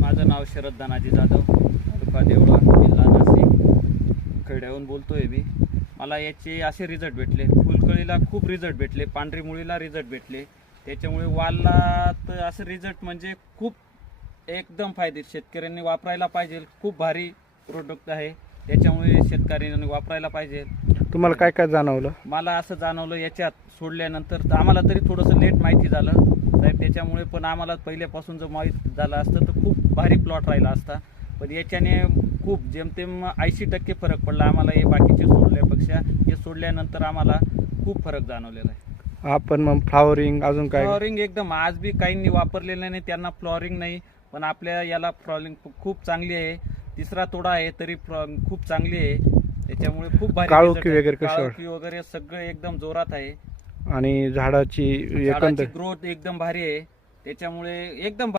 माझं नाव शरद दानाजी जाधव तालुका देवळा जिल्हा नाशिक. बोलतो बोलतोय मी. मला याचे असे रिझल्ट भेटले. फुलकळीला खूप रिझल्ट भेटले. पांढरी मुळीला रिझल्ट भेटले. त्याच्यामुळे वालला तर असं रिझल्ट म्हणजे खूप एकदम फायदे शेतकऱ्यांनी वापरायला पाहिजे. खूप भारी प्रोडक्ट आहे. त्याच्यामुळे शेतकऱ्यांनी वापरायला पाहिजे. तुम्हाला काय काय जाणवलं? मला असं जाणवलं याच्यात सोडल्यानंतर तर आम्हाला तरी थोडंसं लेट माहिती झालं. साहेब त्याच्यामुळे पण आम्हाला पहिल्यापासून जर माहीत झालं असतं तर खूप भारी प्लॉट राहिला असता. पण याच्याने खूप जेमतेम ऐंशी टक्के फरक पडला आम्हाला हे बाकीचे सोडल्यापेक्षा. हे सोडल्यानंतर आम्हाला खूप फरक जाणवलेला आहे. आपण मग फ्लावरिंग अजून काय? फ्लॉरिंग एकदम आज बी काहींनी वापरलेलं नाही त्यांना फ्लॉरिंग नाही. पण आपल्या याला फ्लॉरिंग खूप चांगली आहे. तिसरा तोडा आहे तरी खूप चांगली आहे. त्याच्यामुळे खूप भारी काळोखी result आहे. वगैरे काळोखी वगैरे सगळं एकदम जोरात आहे. आणि झाडाची झाडाची एकंदर ग्रोथ एकदम भारी आहे. त्याच्यामुळे एकदम